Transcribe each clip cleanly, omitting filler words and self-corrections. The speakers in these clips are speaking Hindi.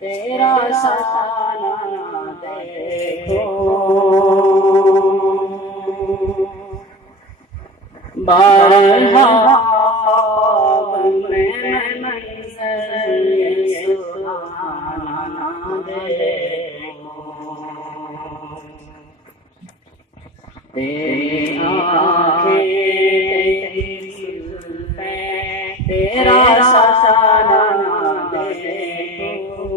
तेरा शाना देखो बारहा में मंज़र सुहाना देखो तेरी आँखें तेरा शाना देखो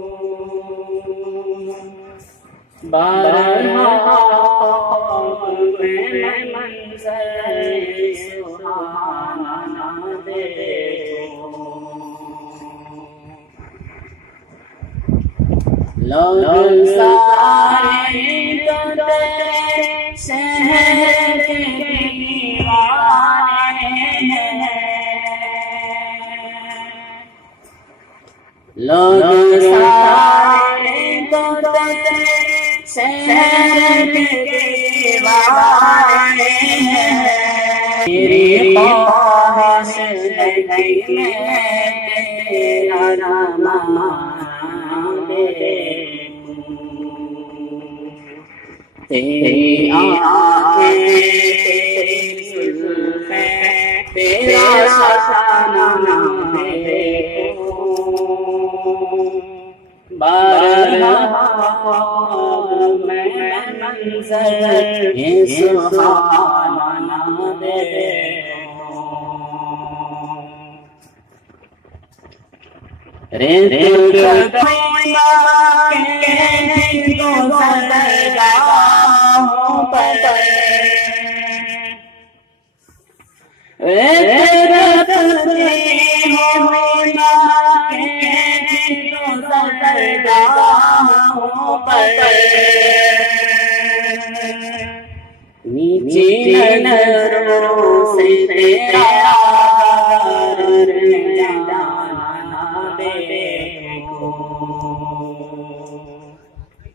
बारहा में मंज़र सुहाना देखो लोग सारे तो तेरे शहर के दीवाने हैं लोग सारे तो तेरे शहर के दीवाने हैं तेरी ख्वाहिश है तेरा नाम तेरी आँखें तेरी जुल्फ़ें तेरा शाना देखो बारहा में मंज़र ये सुहाना देखो रेत खोया के हिंदू सरगाहों पर रेत खोया के हिंदू सरगाहों पर नीचे नजरों से तेरा देखो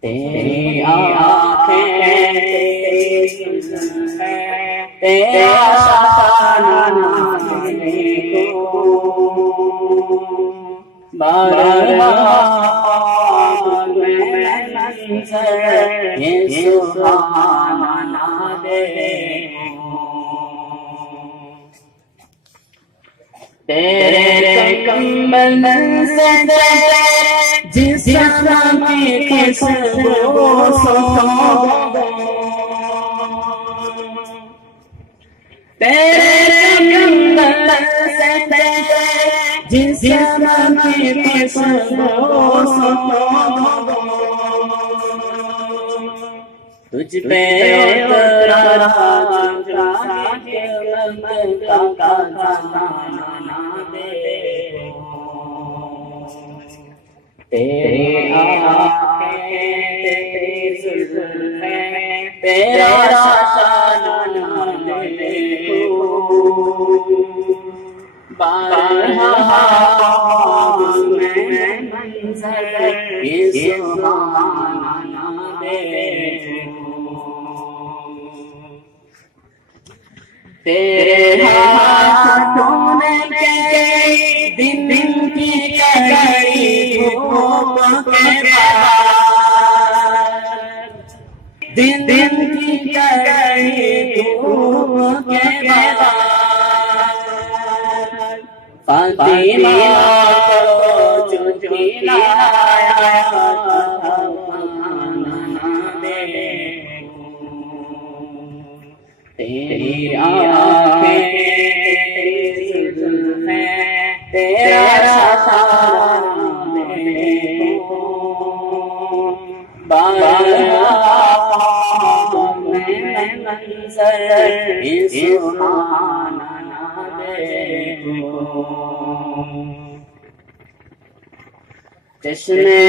तेरी आँखें तेरी जुल्फ़ें तेरा शाना देखो बारहा में मंज़र ये सुहाना देखो तेरे कंबल से जिस्म की खुशबू तेरे कंबल से जिस्म की खुशबू तुझ पे उतरा का ज़माना देखो तेरी आँखें तेरी जुल्फ़ें तेरा शाना देखो बारहा में मंज़र ये सुहाना देखो तेरे हाथों में दिन दिन की कड़ी धूप के बाद दिन दिन की कड़ी धूप के बाद फातिमा को चुटकिलाया तेरी आँखें तेरी जुल्फ़ें तेरा शाना देखो बारहा में मंज़र ये सुहाना देखो चश्मे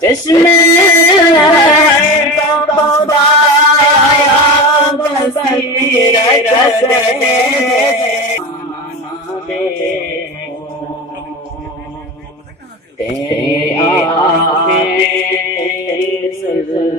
चश्मे तो खुदाया बसीरत तेरी